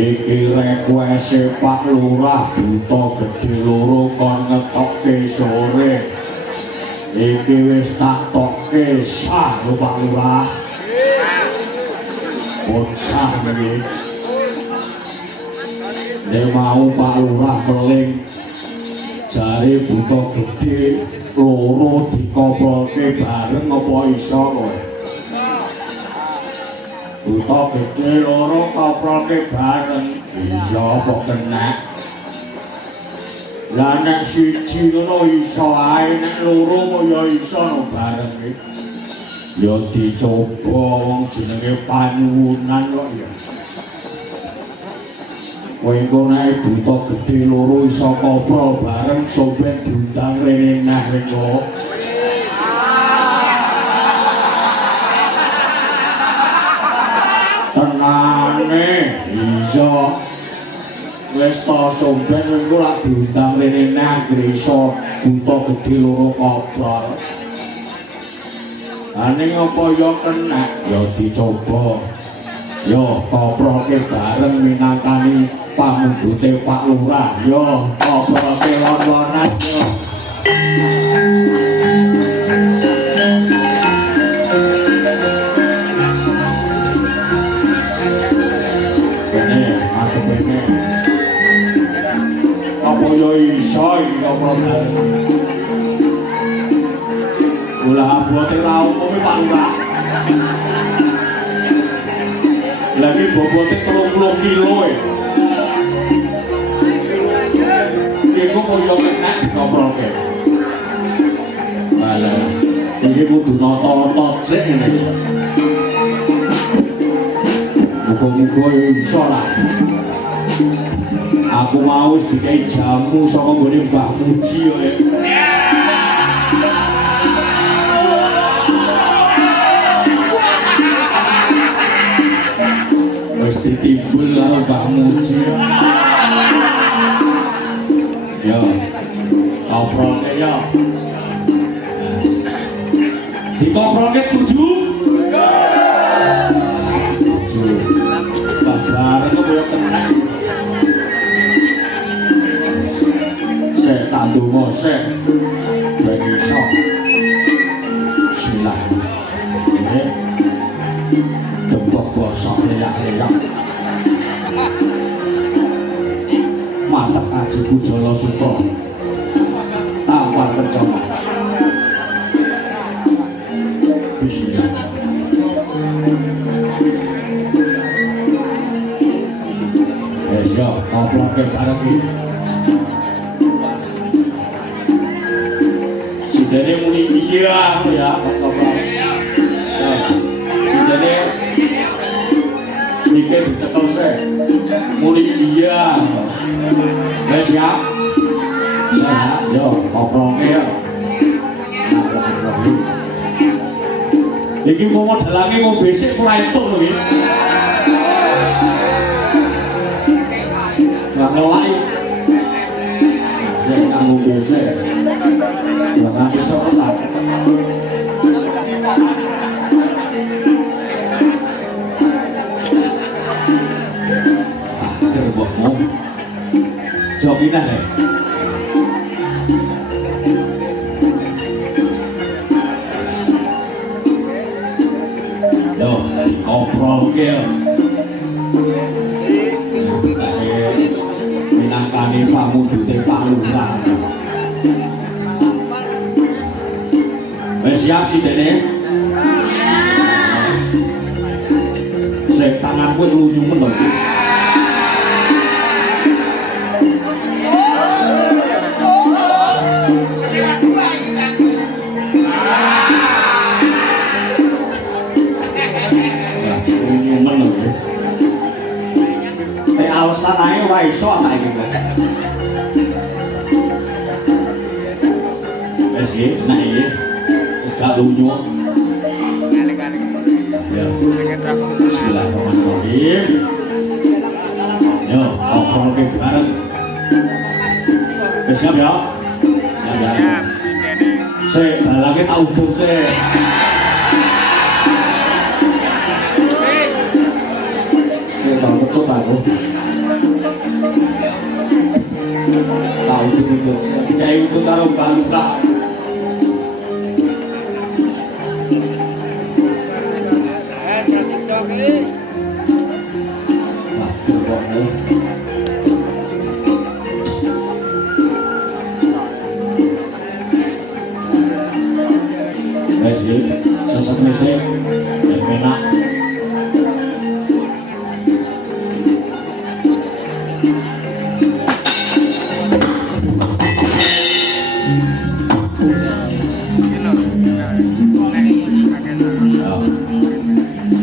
Iki request Pak Lurah buta gedhe loro kon ngetokke sore. Iki wis tak tokke sah lho Pak Lurah. Bocah iki. Nek mau Pak Lurah meling jare buta gedhe loro dikoprolke bareng apa iso kowe? Buta gedhe loro koprolke bareng iya apa kena? Lah nek siji ngono iso ae, nek loro kok ya iso no bareng iki. Ya dicoba wong jenenge panyuwunan kok ya. Kowe engko nek buta gedhe loro iso koprol bareng sampeyan diundang rene neh engko. Tenane iya. Wis ta sampeyan engko lak diundang rene neh anggere iso buta gedhe loro koprol. Aning apa ya kena ya dicoba. Yo koprolke bareng minangkani pamundhute Pak Lurah. Yo koprolke lon-lonan yo. Kene aku kene. Apa yo iso iki koprol bareng. Ulah abote ra umum Pak Lurah. Lagi bobotnya 30 kilo ya. Ini kok mau kena dikoprolke. Malah ini kudu noto-noto sik ngene. Muga-muga ya iso lah. Aku mau wis dikai jamu saka nggone Mbah Muji ya. Ditimbul karo Mbak Muji. Yo, koprolke yo. Dikoprolke setuju? Setuju. Bareng kok yo kena. Sek tak ndonga sek. Ben iso. Bismillah. Tembok bosok leyak-leyak. Mantap Aji Pujala Sutra Tampar Kencana. Bismillah. Wes yo koprolke bareng iki. Sidene muni iya ya pas koprol. Sidene iki dicekel sik. Muli iya. Wes siap. Siap. Yo, koprolke yo. Iki mau modelange mau besik ora entuk lho iki. Lah nolai. Sik kanggo besik. Lah nang iso ora. Terbokmu jawabinah ya. Yo, koprolke minangkani pamundhute Pak Lurah. Wis siap sih dene? Sik tanganku lunyu men lho. Alasan ae ora iso tak iki. Wes iki, nah iki. Wis gak lunyu. Ya. Bismillahirrahmanirrahim. Yo, koprolke bareng. Wis siap ya? Siap ya. Sik, balange tak udur sik. Sik, tak udur aku. Tahu itu kayak itu karo bangka. Waduh kok. Sesak mesej dan enak.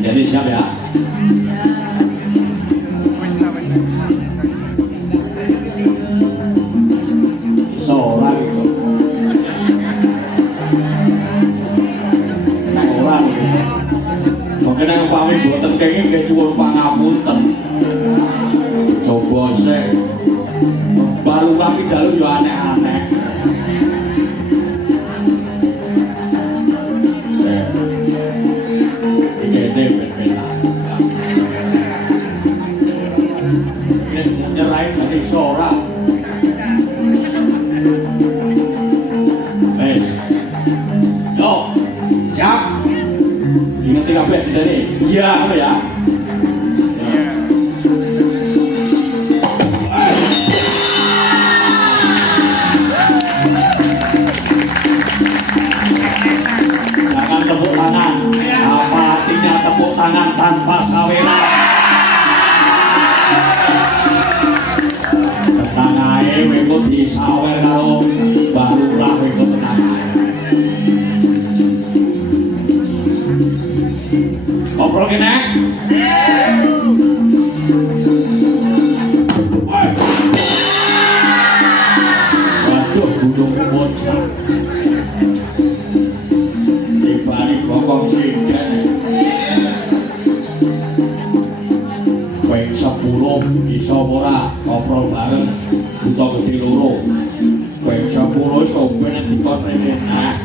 Jadi siap ya. Seorang itu. Mungkin yang pamit buatan kayaknya kayak nyuwun pangapunten. Coba sih. Baru lagi jalur ya aneh-aneh. Ini benar. Ini nyerahin dari seorang. Yo, siap. Ingat 13 dari. Iya, apa ya? Jangan tepuk tangan. Apa artinya tepuk tangan tanpa saweran? Tenang aja, wengko disawer karo barulah wengko tenang aja. Ngobrol kene. Waduh, gunung bocah. Tibani bokong sinjen. Peng 10 iso ora ngobrol bareng buta gede loro. Peng 10 iso ben dikon rene. Nah.